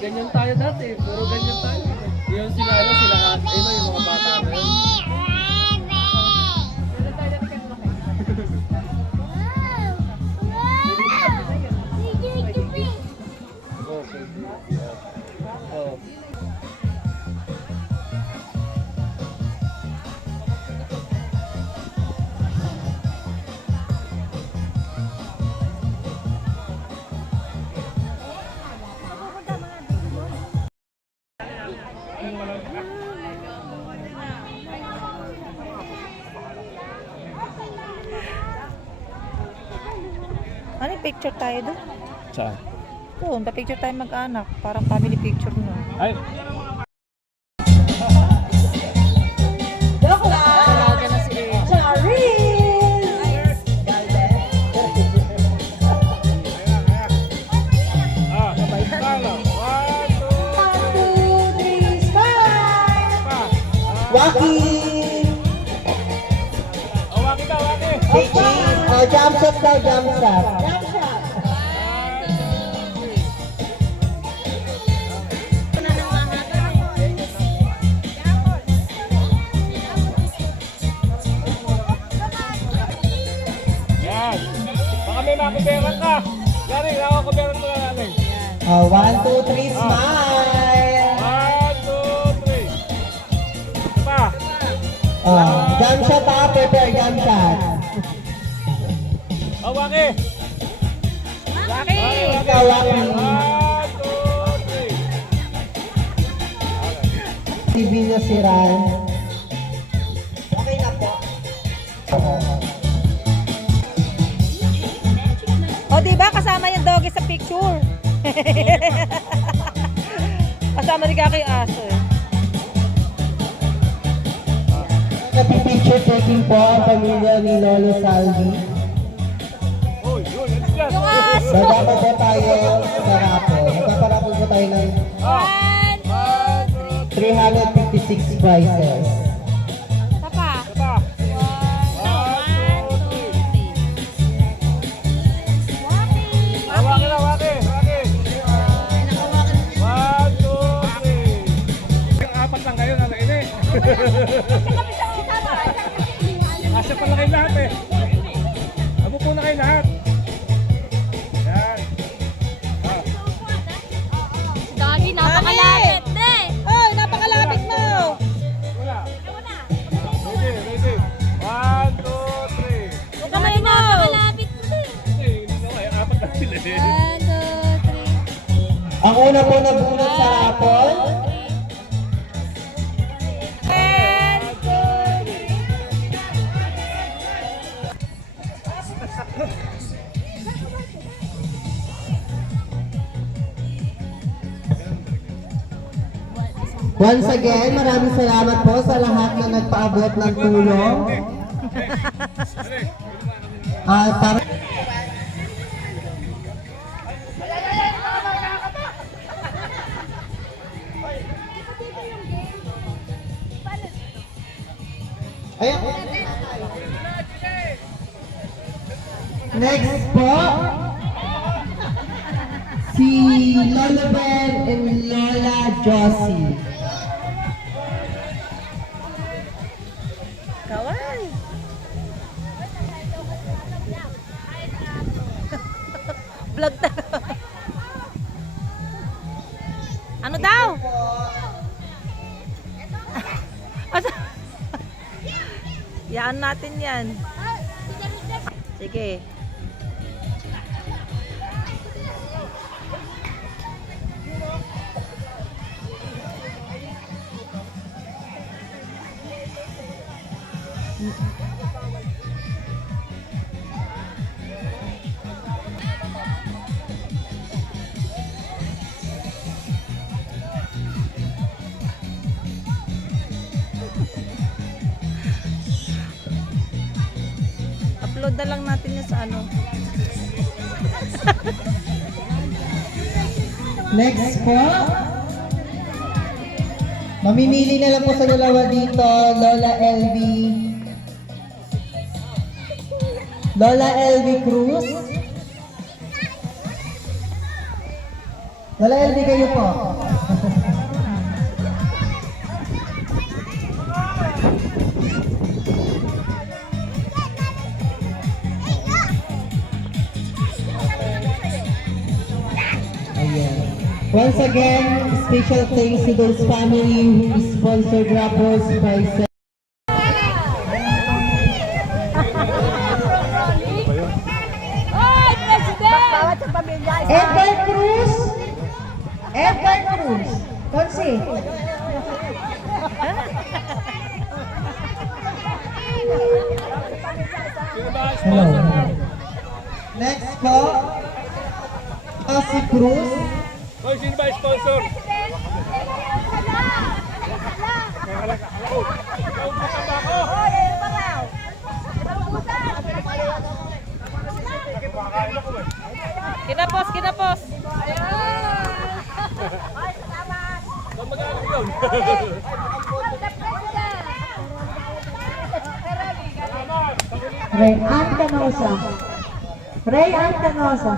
ganyan tayo dati. Puro ganyan tayo. Yung sila, yung mga bata na yun. Oh. Ano yung picture tayo doon? Saan? Doon, pa-picture tayo mag-anak. Parang family picture no. Ay! Joke lang! Talaga na si Charis! Waki! Chichi! Oh, jump shot daw, jump shot. Yan! Baka may makuberan ka! Gary, nakakuberan mo na namin. Oh, 1, 2, 3, smile! 1, 2, 3. Ito pa! Oh, jump shot ha, prepare jump shot. Oh, Waki! Waki! Ikaw, Waki. 1, 2, 3. TV niya si Ran. Okay na po. O, diba? Kasama yung doggy sa picture. Kasama ni Kaki aso eh. Nagpipicture taking po ang pamilya ni Lolo Salvi. Uy, yun, ano dyan? Yung aso! Dapat po tayo sa rapo. Magpaparapol po tayo ng 1, 2, 3. 356 prizes. Tapa. Ito pa! 1, 2, 3. Waki na, Waki! Waki! 1, 2, 3. Yung apat lang kayo, ano ini? Asya pala kayo lahat eh. Abo po na kayo lahat. Yan. Doggy, napakalapit eh. Oh, napakalapit mo. Wala. Ready, ready. 1, 2, 3. Yung kamay mo. Napakalapit mo eh. Hindi na kayo, apat lang sila eh. 1, 2, 3. Ang una po na bunot sa rapol. Once again, maraming salamat po sa lahat na nagpaabot ng tulong. Para Ayan. Next po, si Lola Ben and Lola Josie. Kawai. Vlog tayo. Ano daw? Yaan natin yan. Sige. Upload na lang natin yan sa ano. Next po, mamimili na lang po sa dalawa dito, Lola LB. Lola LB Cruz. Dala LD kayo po. Ayan. Once again, special thanks to those family who sponsored Rappers by Oy, President! Bawat sa pamilya. Edgar Cruz. Edgar Cruz. Konsi. Sino ba ang Hello. sponsor mo? Next po, si Cruz. Hoy, sino ba ang sponsor? Kaya lang, ako. Naubusan ba ako? Kakain ako eh. Kinapos, kinapos. Saan mag-aaral yun? Ray Ann Canosa. Ray Ann Canosa.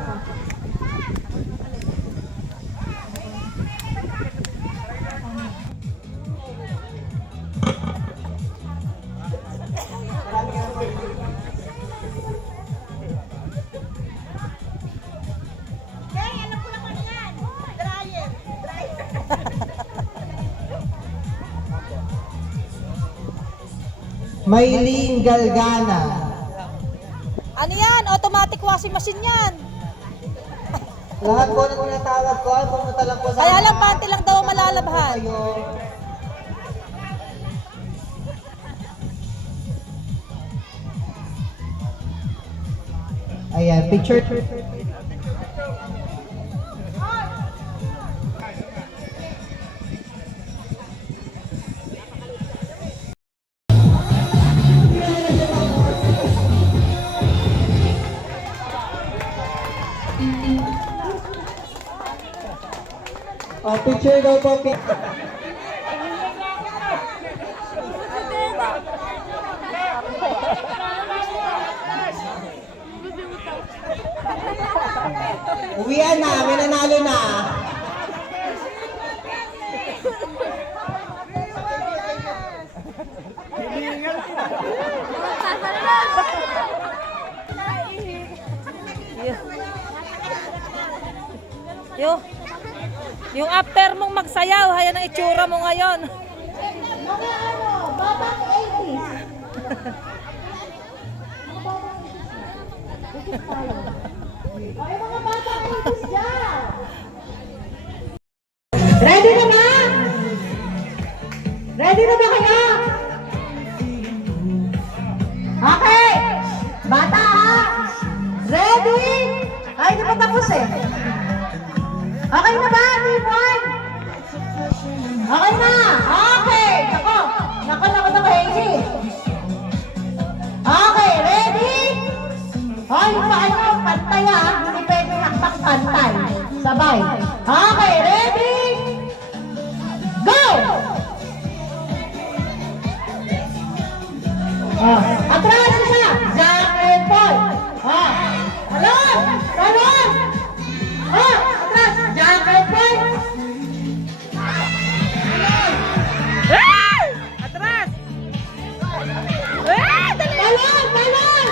Maylene Galgana. Ano yan? Automatic washing machine yan. Lahat po na tinatawag ko ay pumunta lang po sa... Kaya lang, panty lang daw ang malalabhan. Kayo. Ayan, picture. Picture daw po. Uwian na, may nanalo na. Yung after mong magsayaw, hayan ang itsura mo ngayon. Mga ano, batang 80s. Ay, mga batang 80s dyan. Ready na ba? Ready na ba kayo? Okay. Bata ha? Ready? Ay, di pa tapos eh. Okay na ba, team 1? Okay na! Okay! Nako, Hazy. Okay, ready? Hoy, paano? Pantay ah. Hindi pwede hakbang pantay. Sabay. Okay, ready? Go! Atras isa! Jack and Paul. Talon! Talon! Atras! Jack and Paul. Atras! Talon! Talon!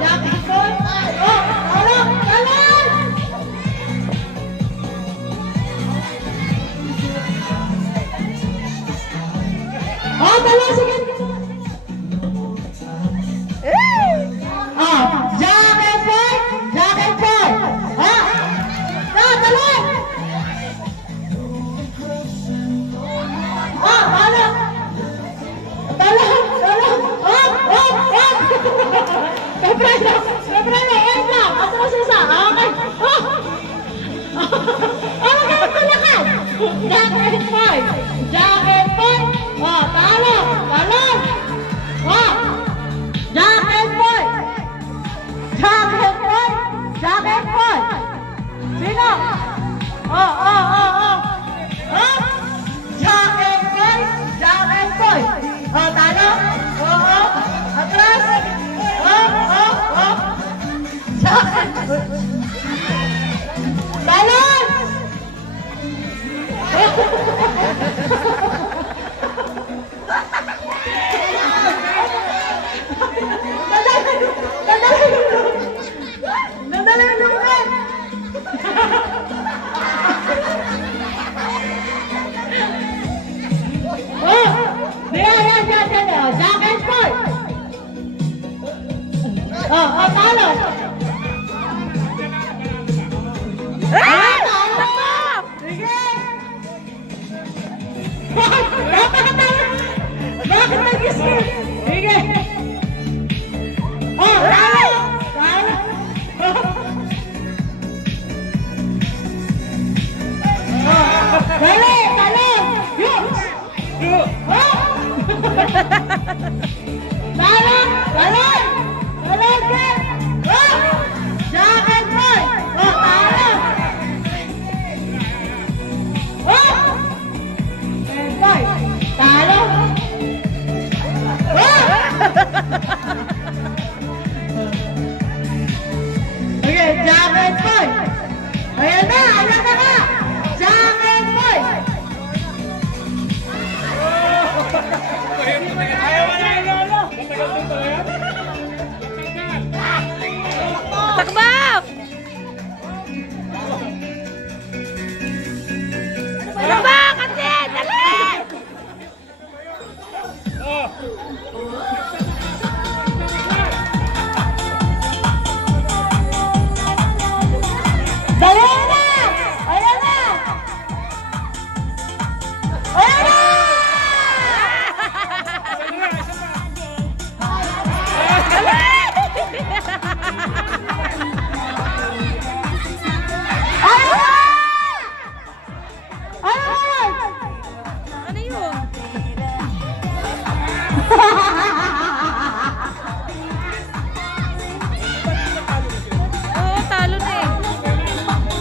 Jack and Paul. Talon! Talon! Talon! Sige! Jack and Paul! Jack and Paul! Talon! Talon! Talon! Talon! Pepreno! Pepreno! Erna! Atras isa! Okay! Ano palakan? Jack and Paul! Jack and Paul! Talon! Talon! Jack and Paul! Jack and Paul! Jack and Paul! Sino? Jack and Paul! Jack and Paul! Talon! Atras! Jack and Paul!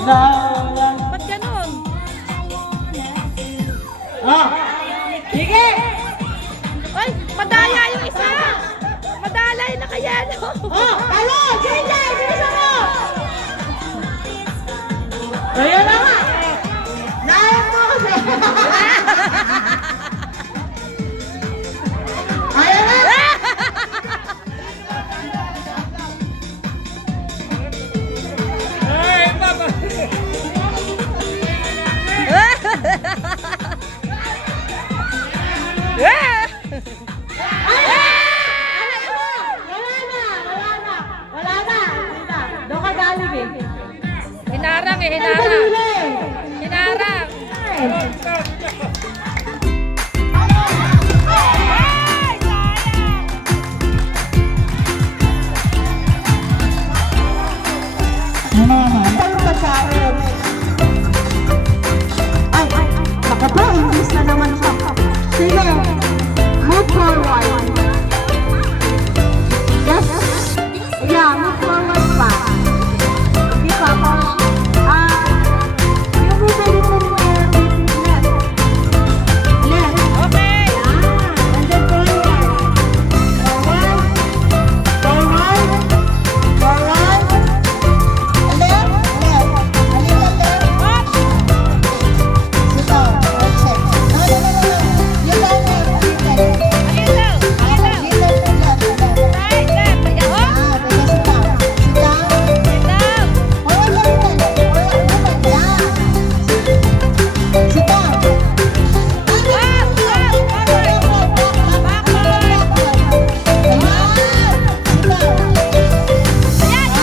Ba't ganun? Oh, sige! Ay, madaya yung isa! Madalay na kaya, no? Oh, talo! Sige! Bilisan mo! Ayan na nga! Naayap mo kasi! Ayan na! Ay, baba. Wala na! Doon ka galing eh. Hinarang eh, hinarang. Hinarang. Ang pagkain. Ay, baka po, English na naman siya. Sige, move forward. Yes. Yeah, move forward pa. Hindi pa po. Yung bibili mo left. Left. Okay. And then forward. Forward. Forward. Forward. Left. Left. A little left. Sit down. Let's check. No. You don't have to sit there. Ayun lang. Ayun lang. You left and left. Left. Right, left. Ayan, oh. Because sit down. Sit down. Sit down. Forward lang yan. Forward naman. Yeah. Sit down. Up, up, forward. Ayan, right. Ayan. Sit down.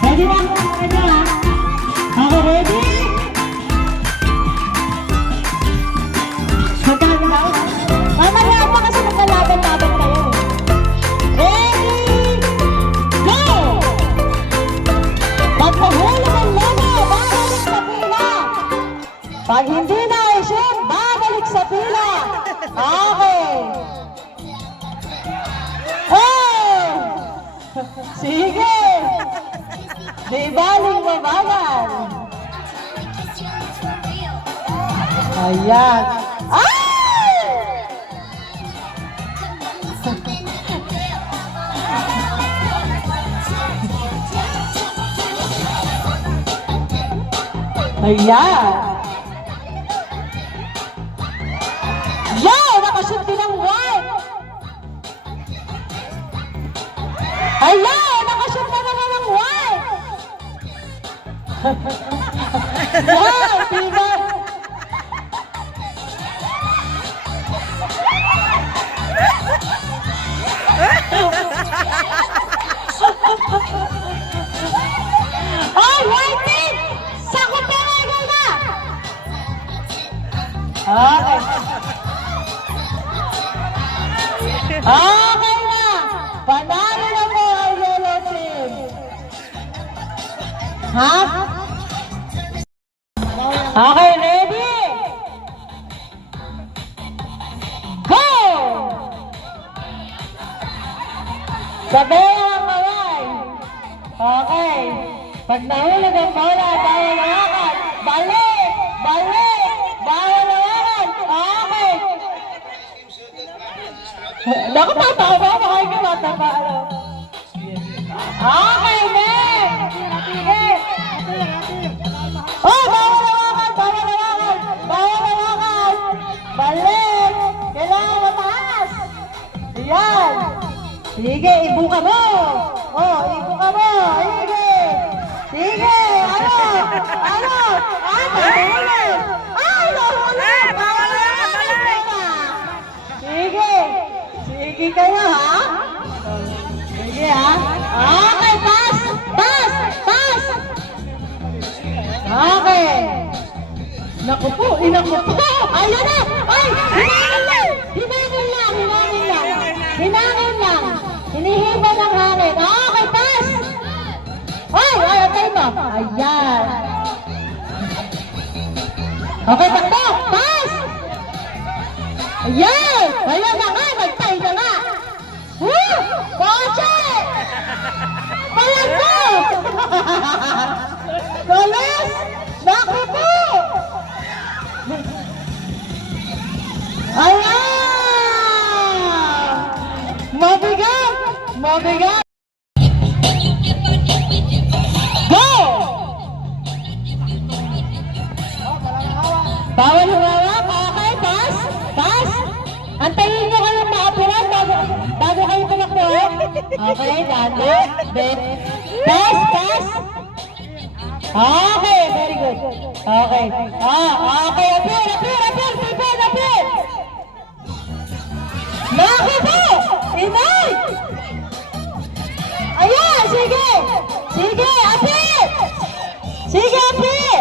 Ready na? Okay, ready? Magkano daw? Mamaya pa kasi magkalaban-laban kayo. Ready? Go! Pag nahulog ang logo, babalik sa pila. Pag hindi na i-shoot, babalik sa pila. Okay. Oh! Sige! Di baling mabagal. Ayan. Ay! Ayan. Yo! Nakashoot din ang white. Ayan! Nakashoot na naman ang white. Wow! Diba? Ay, white team! Sakot na regal na! Okay. Okay na! Panalo na mo ang yellow team! Ha? Okay, ready? Go! Sabay ang kamay. Okay. Pag nahulog ang bola, bawal lawakan. Balik! Balik! Bawal lawakan. Okay. Naku, tatawa. Makikita tatawa. Okay, next! Next! Oh, bawal lawakan! Bawal lawakan! Bawal lawakan! Balik! Kailangan mataas! Yan! Sige, ibuka mo! Oh, ibuka mo! Sige! mahulog! Ay, nahulog! Bawal na! Sige! Sige kayo, ha? Sige, ha? Okay, pass! Pass! Pass! Okay! Naku po! Inaku po! Ayun na! Ay! Hinangin lang! Hinangin lang! Hinangin lang! Hinangin lang! Hinihiba ng hangin. Okay, pass! Ay! Ay, atay mo! Ayan! Okay, takbo! Pass! Ayan! Ayan na nga! Magtay na nga! Woo! Kotse! Palagbo! Galis! Naku po! Ayan! Mabigat! Mabigat! Go! Bawal humawak. Okay, pass. Pass. Antayin nyo kayong maapuran bago kayo tumakbo. Okay, dada. Pass, pass. Okay, very good. Okay. Okay, appear, appear, appear, appear, appear. Naku po! Inay! Ayan, sige! Sige, appear! Sige, appear!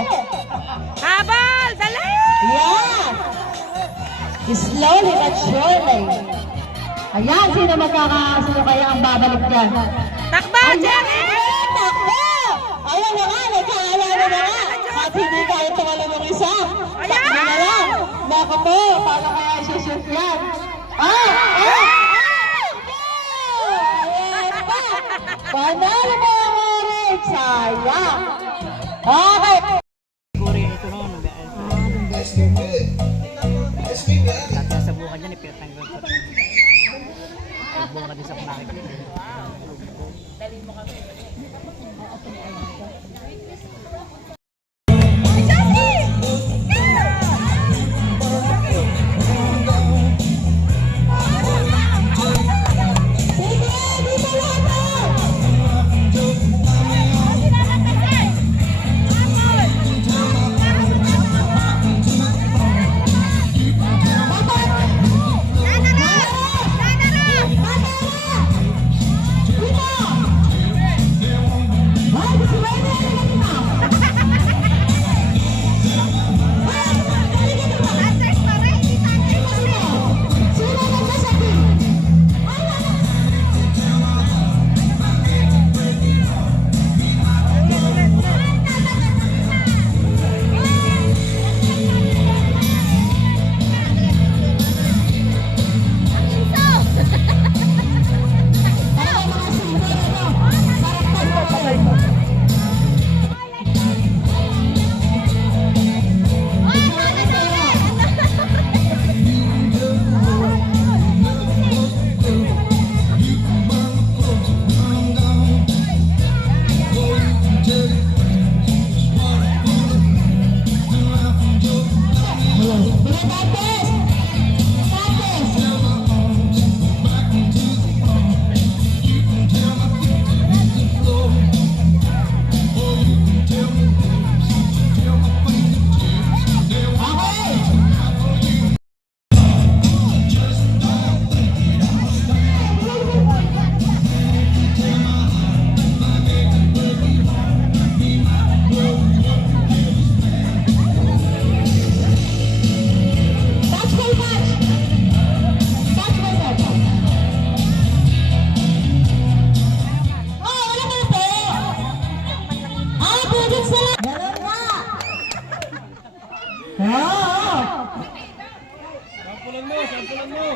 Habal! Dali! Yan! Slowly but surely. Ayan, sino kaya ang babalik dyan? Takbo, Jerry! Ayan, takbo! Ayan na nga, nagkaalala na nga. At hindi kaya tumalon yung isa. Takbo na lang. Naku po, paano kaya shoot yan? Ayan pa! Panalo mo ang orange! Sayang! Okay! Sa buka niya, ipinatanggal ko. Buka din sa panakit. Sampulan mo, sampulan mo.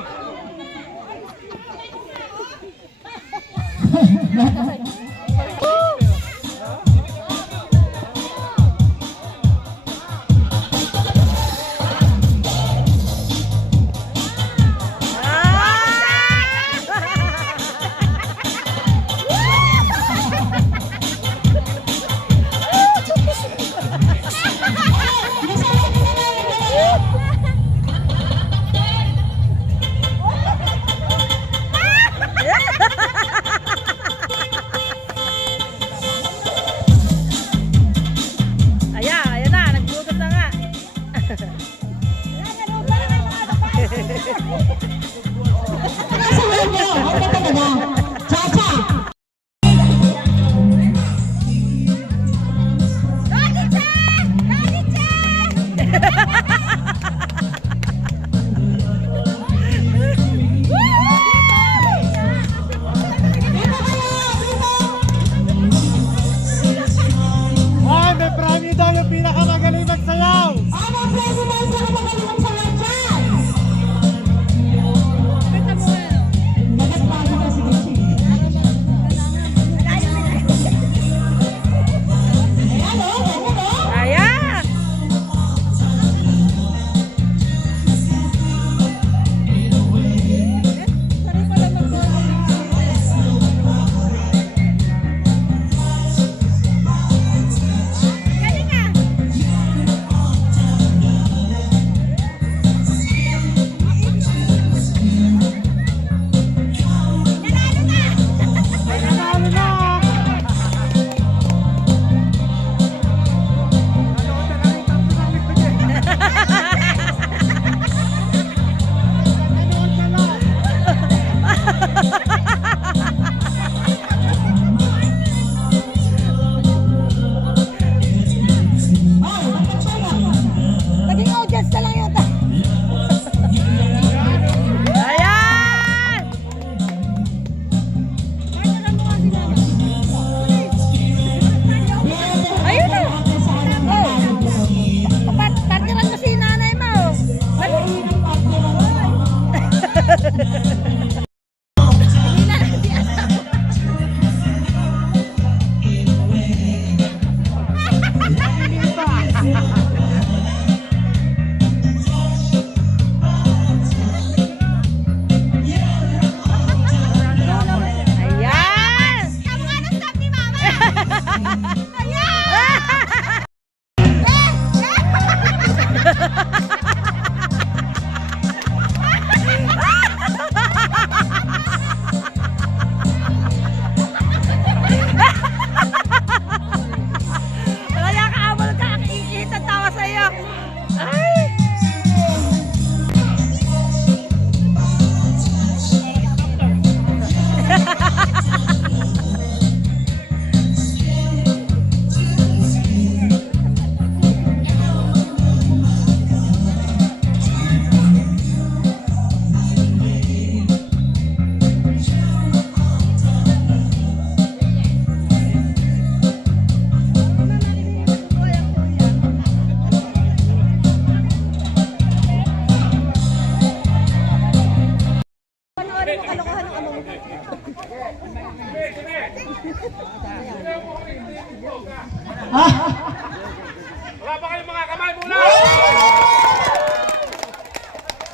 Wala pa kayong mga kamay muna!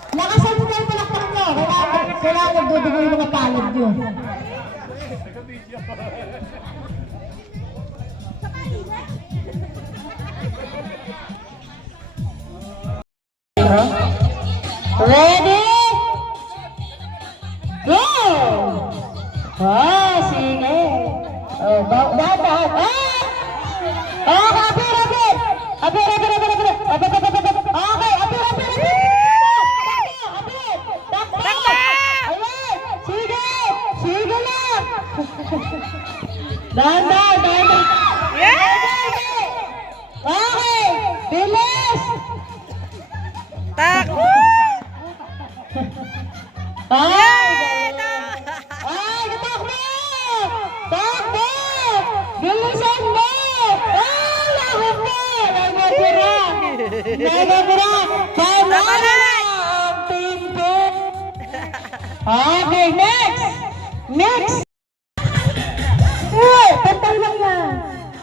Lakasan mo tayo palakpak nyo. Kailangan nagdudugo yung mga palad nyo. Ready? Go! Ah, sige. Oh, dahan. Ah! Oh, apir. Okay, apir. Takbo! Ayan! Sige lang! Dahan. Okay! Bilis! Takbo! Ay, takbo! Bilisan mo! Lahok mo! Nagabira! Panalo ang Team Pink! Okay, next!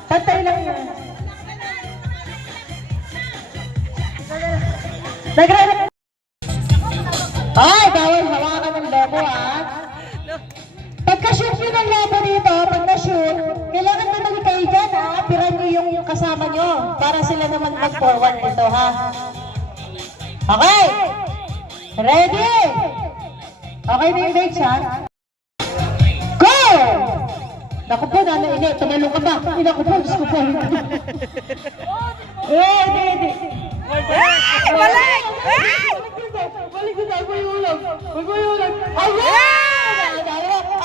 Patay lang yan! Ay, bawal hawakan ng lobo, ah! Pagka-shoot nyo ng lobo dito, pag na-shoot, kailangan naman kayo dyan, ha? Piran nyo yung kasama nyo para sila naman mag-forward dito, ha? Okay! Ready? Okay na yung dates, ha? Go! Naku po, Nana, tumalong ka ba? Naku po, Diyos ko po. Hindi. Balik! Balik na, magmayulag. Ayan!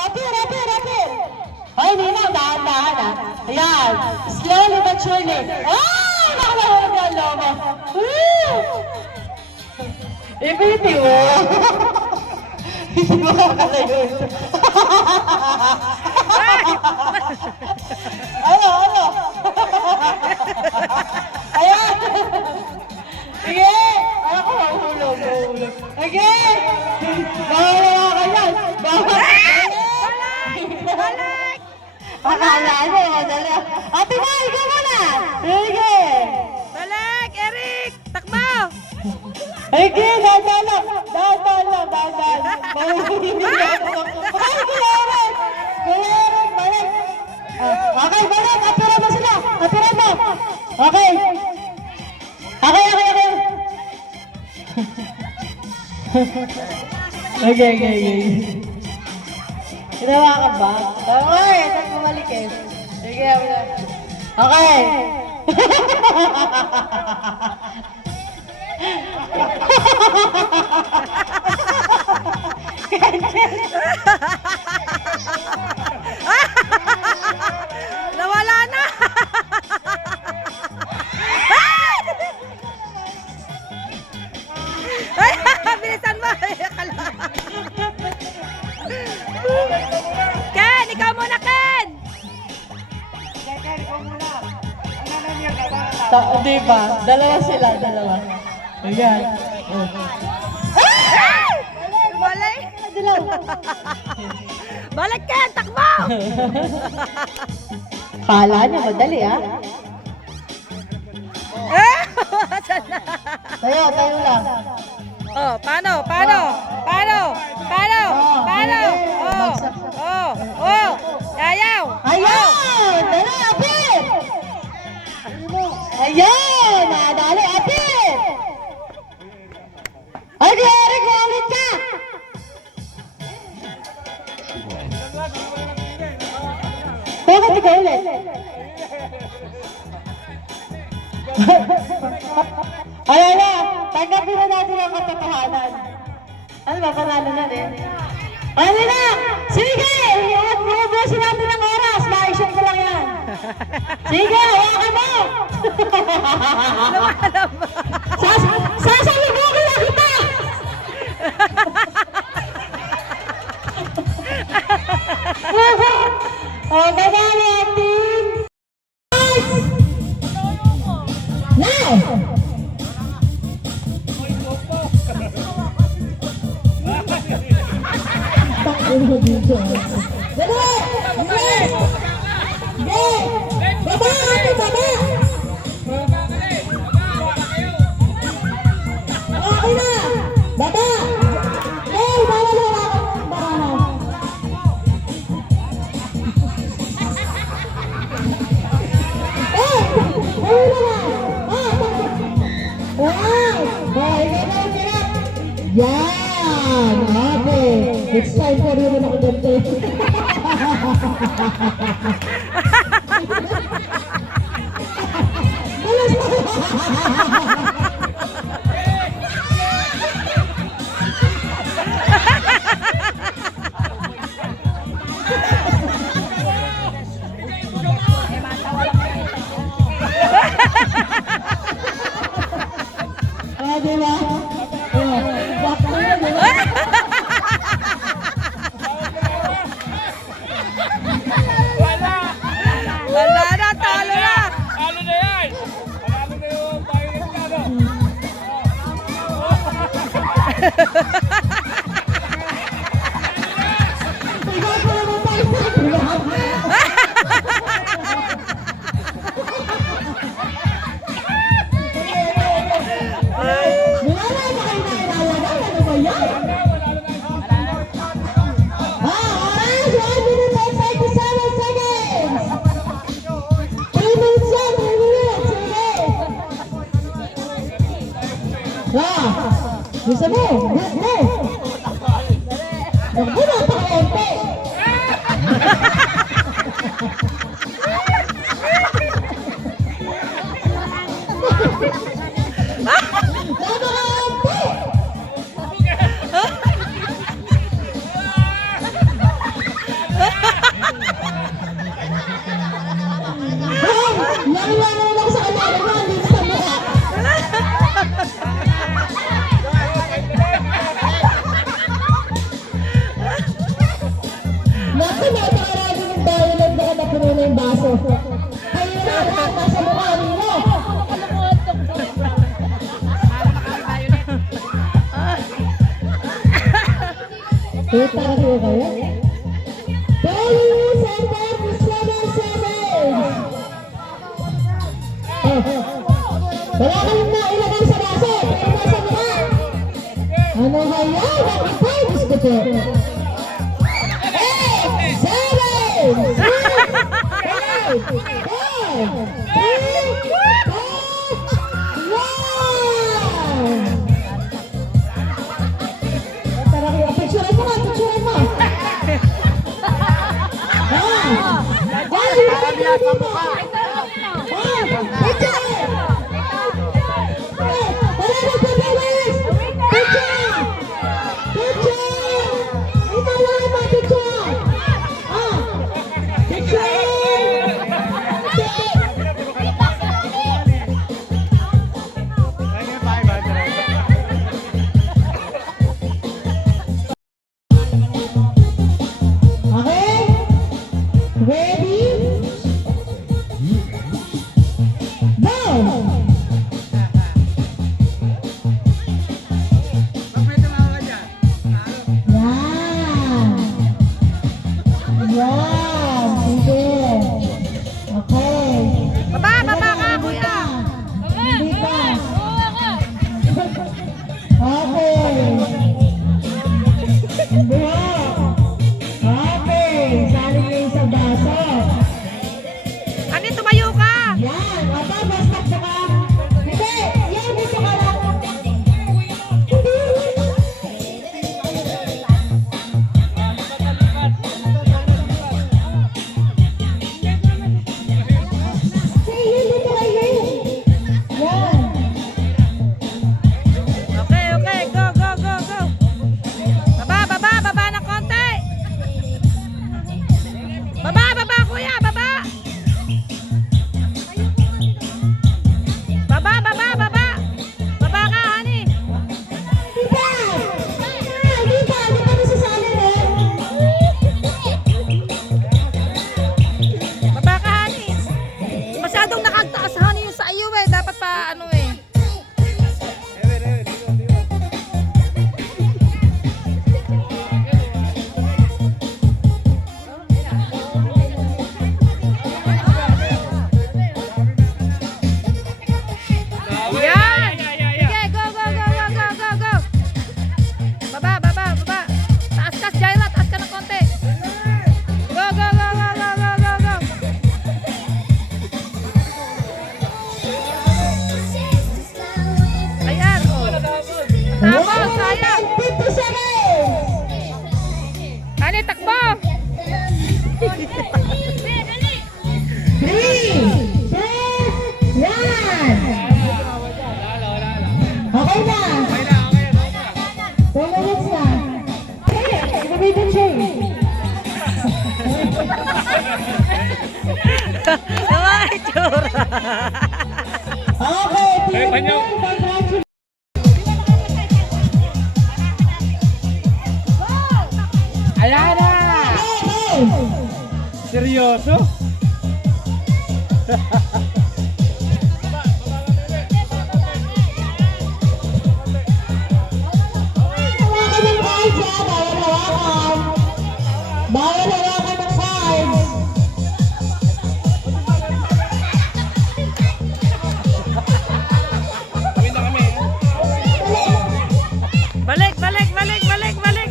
Apir! Ay, Nina, dahan-dahan, ha? Ayan, slowly but surely. Ay, nakalahulog ang lobo. Ibiti mo. Hindi mo kakalayo ito. Ano? Ayan! Sige! Ako, mahulog. Sige! Bawa ka yan! Balik! Akala mo, madali. Ate na, ikaw muna! Sige! Balik, Eric! Takbo! Sige, dahan lang. Ay, Kuyarin! Balik! Okay, balik! Atira mo sila! Okay! Okay. Ginawa ka ba? Okay, tapos bumalik eh. Sige, okay. Nawala na! Ay, bilisan mo! Ken, ikaw muna, Ken! Di ba? Dalawa sila. Ayan. Balik! Balik, Ken! Takbo! Kala niya madali, ha? Tayo lang. Oh, paano? Yayaw! Ayan! Dali, Apir! Ayan! Nadali, Apir! Ay, Eric, ulit ka! Bakit ikaw ulit? Ayan na! Tanggapin na natin ang katotohanan. Ano ba? Panalo na rin. Ano na? Sige! Uubusin natin ang oras. Ma-action ko lang yan. Sige! Hawakan mo! Sasalubugin na kita! O, ganali ang team! Now! Dali! Dali! Yan! Okay. It's time for you na kagante. Ah, di ba? Oh, bakit na, di ba? Wala! Wala na, talo na. Talo na yan! Panalo na yung violet ka, no? Ikaw pa naman tayo sa Wala na kayo nakilalagay. Ano ba yan? Orange, 1 minute and 37 seconds. 3 minutes yan, 3 minutes. Sige. Gusto mo? Go! Naku, napaka-empe. Nangyayanan lang sa kanila mo, hindi sa mukha. Naku, napakarami ng dialogue na napuno na yung baso. Kayo na lahat nasa mukha nila. Kita ka kayo kayo? Police and 37 seconds. Wala kayong nailagay sa baso, pero nasa mukha. Ano kaya? Bakit pa? Gusto ko. 8, 7, 6, 5, 4, 3, 2, 1. Tara kayo, picturean mo nga, picturean mo. Picture! Okay, saling na sa baso. Naman itsura. Okay, Eh, panyo. congratulations. Ayan na! Seryoso? Hawakan ng cards, ha? Bawal hawakan. Bawal hawakan ng cards. Balik, balik, balik, balik, balik.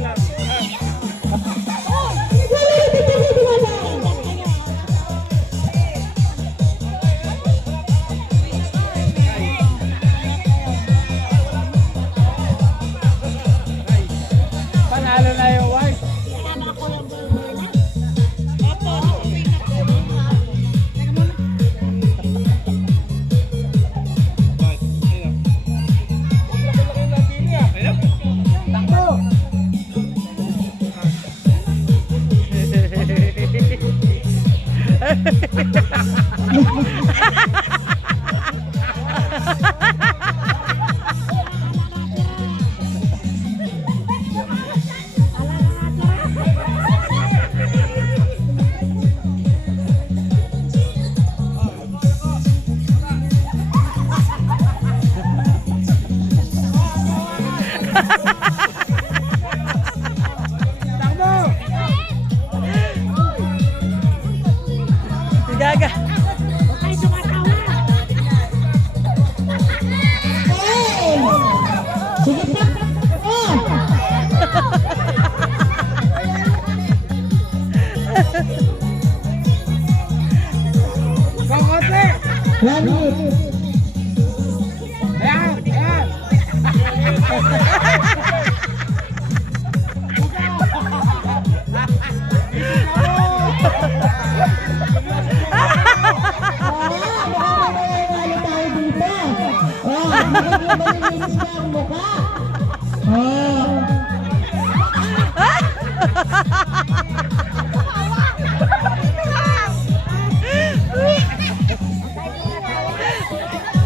Panalo na yung wife. Si Gaga. Sige pa. Oh. Kokote! 1 minute. Ayan! Ayan! Makakawala tayo dito. Oh, hindi ka malilinis ka ang mukha. Oh.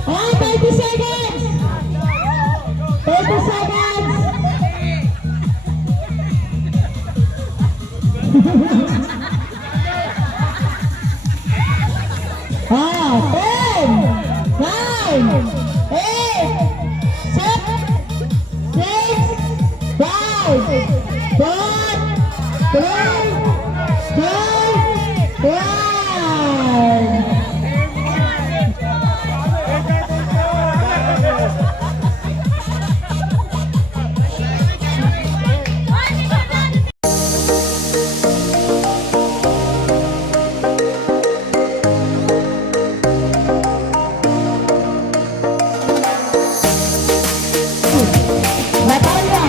Oh, 30 seconds. 30 seconds. Ah, 10, 9, 8, 7, 6, 5, 4, 3, 2, 1. Natalia.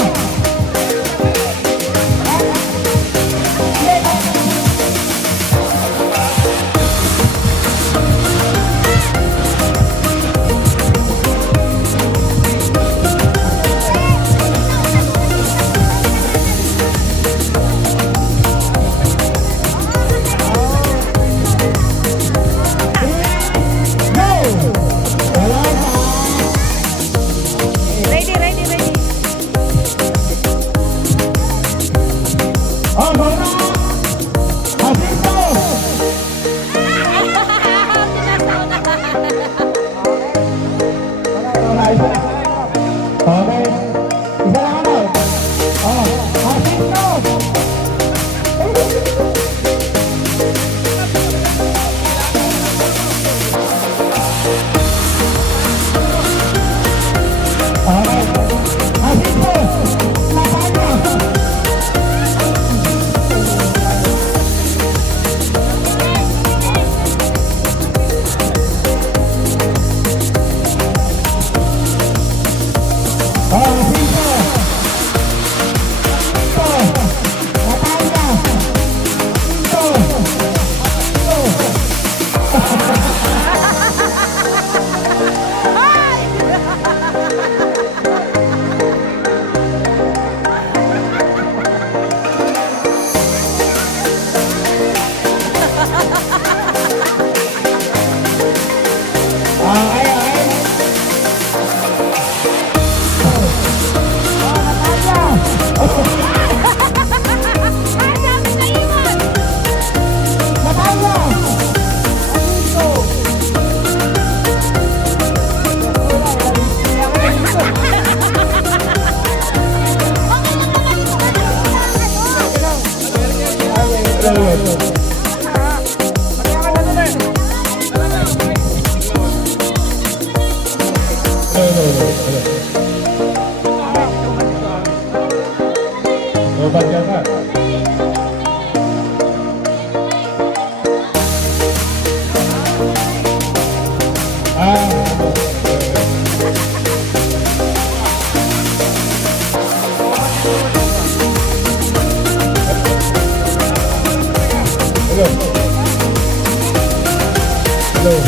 Blue.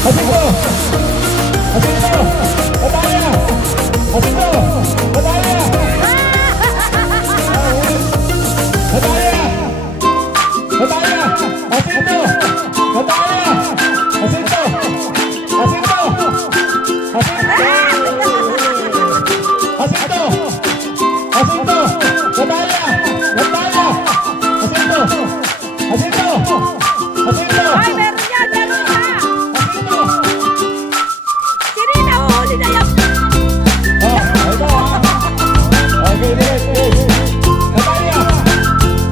Jacinto! Jacinto! Natalia! Jacinto! Natalia! Natalia! Natalia! Jacinto! Natalia! Jacinto! Jacinto! Jacinto! Jacinto! Jacinto! Natalia! Natalia! Jacinto! Jacinto! Jacinto! Ay, meron yan, meron siya. Jacinto! Si Rina, uhuli na yan. Ito Okay, next. Natalia!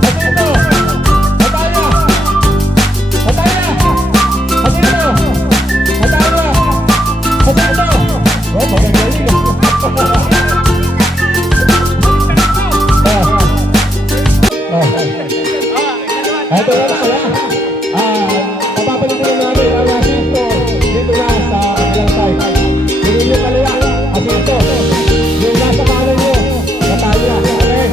Jacinto! Natalia! Natalia! Jacinto! Natalia! Jacinto! Oh, magagaling. Ito na papapalitin na namin ang Jacinto dito na sa ilang side. Hindi nyo kaliwa, Jacinto. Yung nasa kanan nyo, Natalia. Okay?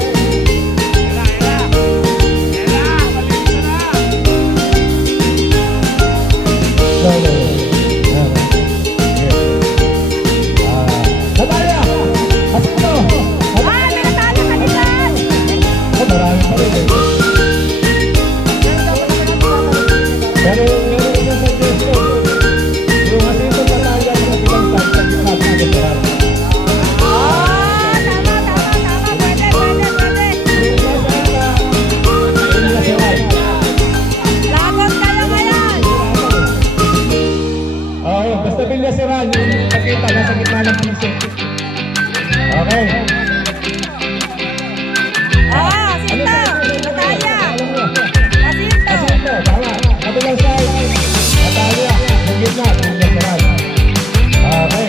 No. Natalia! Jacinto! Ay, may natalo ka dyan. Marami pa rin. Pero meron isang suggestion. Yung Jacinto Natalia sa bilang side sa gitna ng restaurant. Ah, tama. Pwede. Yung nasa gitna, yung nasa right. Lagot kayo ngayon. Oo, basta Villa Serran, yung nakita, nasa gitna ng piso. Okay. Ah, Sinto. Natalia. Jacinto. Jacinto, tama. Kabilang side, Natalia, yung gitna, Villa Serran. Okay.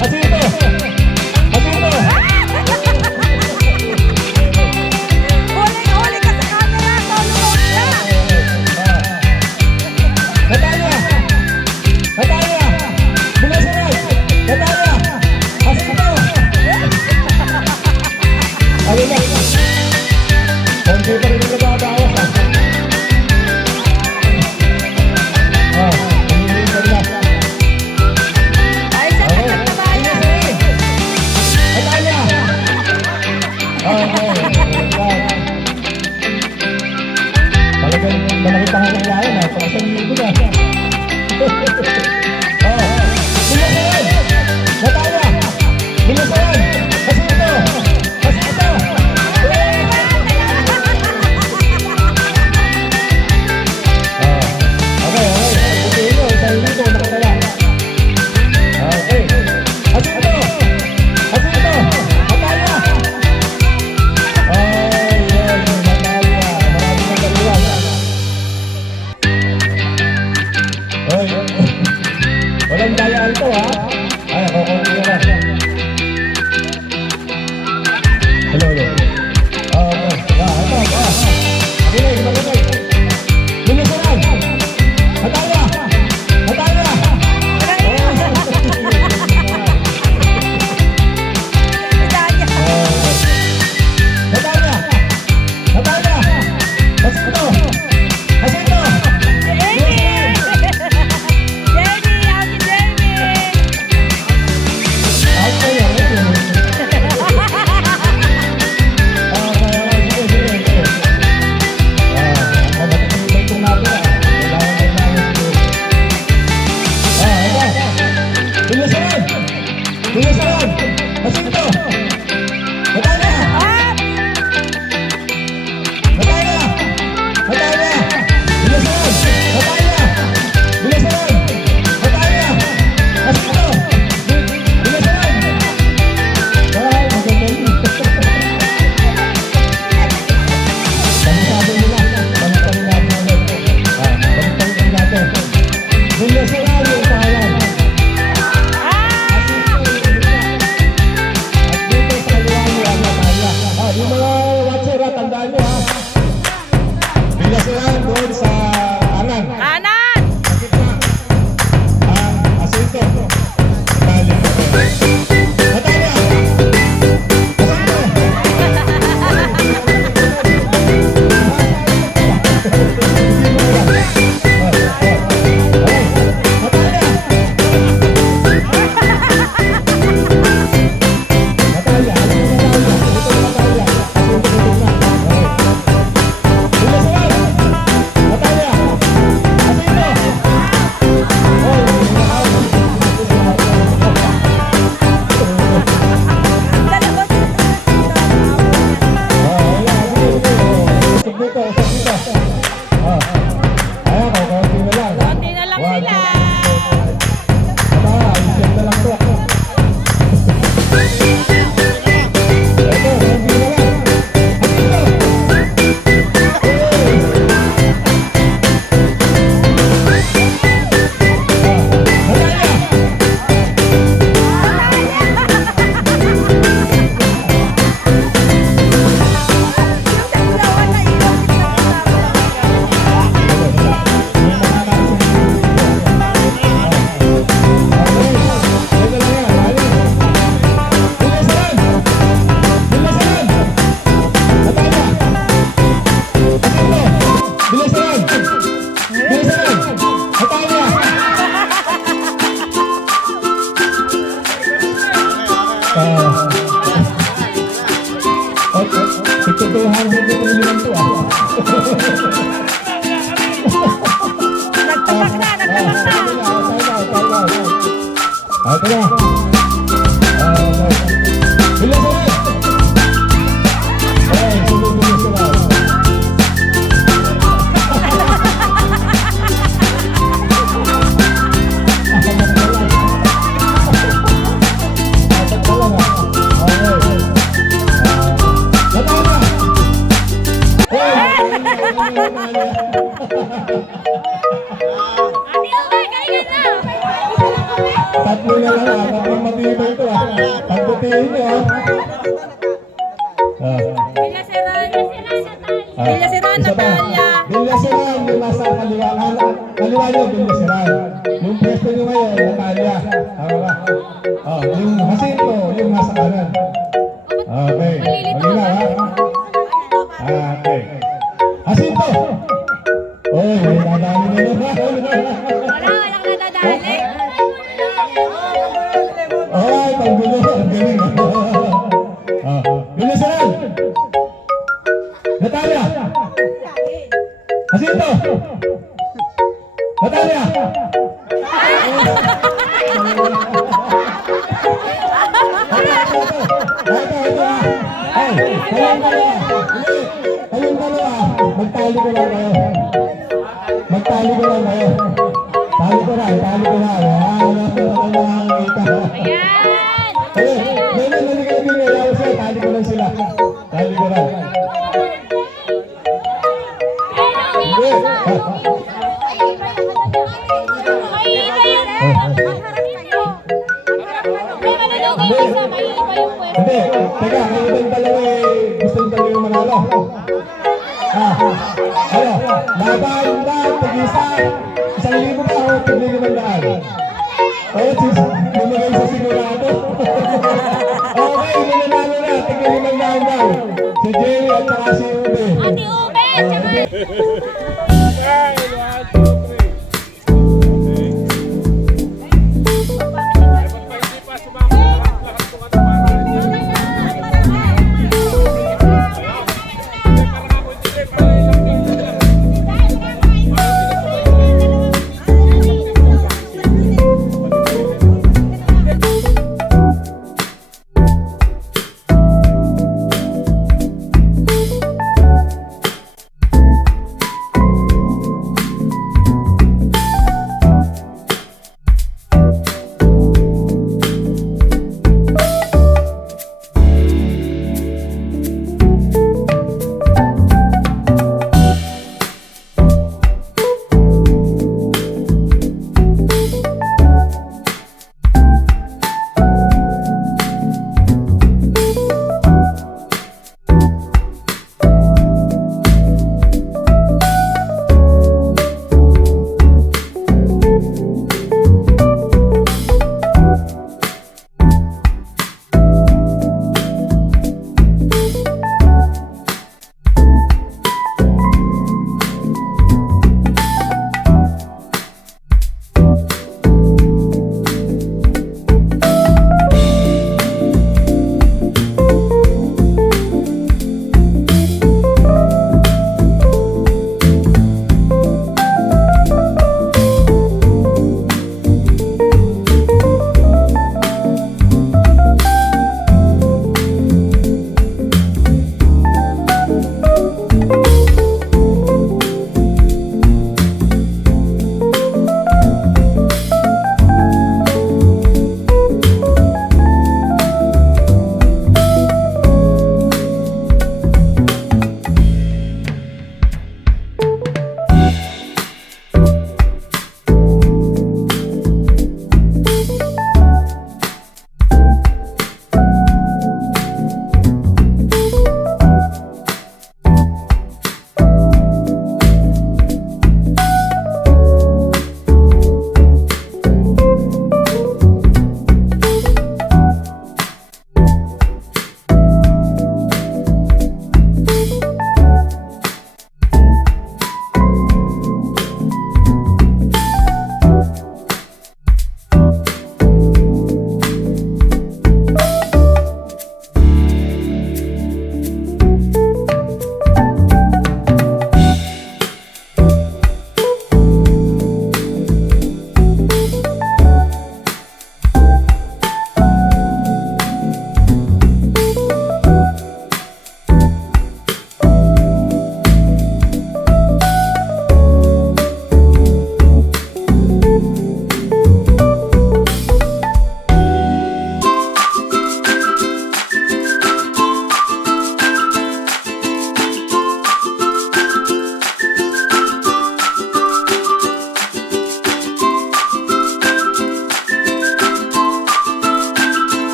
Jacinto! Jacinto! Huli ka sa camera. Tulungan ka. Natalia! Natalia! Villa Serran! Natalia! Jacinto! Ayun na. Konti pa rin yung nagbabawas. Hindi pa rin. Ay, sa tagal na bayan. Natalia! Okay. Talagang malaki pangalan na yan. Pagkasang libo na. Villa Serran! Natalia! Villa Serran! Jacinto! Jacinto! Okay. Buti nyo, isang libo nakatala. Okay. Jacinto! Jacinto! Natalia! Ayun, Natalia. Maraming nagaliwan. Oy, walang dayaan to ha. Ay, ako konti na. Ayan, konti na lang. Konti na lang sila. Aba, ayusin na lang to. Ito, konti na lang. Ito na. Bilis ulit. Sunod-bilis sila. Tatlo na lang tatlong matibay ito pagbutiin nyo Villasiran, Natalia. Villasiran, yung nasa kaliwa nyo, Villasiran. Yung pwesto nyo ngayon, Natalia. Tama ba? Yung Jacinto, yung nasa kanan. Okay, malinaw ha? Okay. Jacinto! Oy, may nadami na naman. Walang nadadali. Ay, pagbulo. Ang galing. Villasiran! Natalia! Jacinto! Natalia! Ay, kayong dalawa. Kayong dalawa. Magtali ko lang kayo. Magtali ko lang kayo. Tali ko na. Ayan. Ngayon, naligay-ligay. Ayaw sila. Tali ko lang sila. Tali ko lang. Hindi, teka, kayo ba yung dalawa gusto yung dalawa yung manalo? Ano, laban na, tig-isa, 1,000 ba o tig-500? Lumagay sa sigurado. Okay, mananalo na, tig-500 daw. Si Jerry at saka si Ube. Ate Ube, tsaka...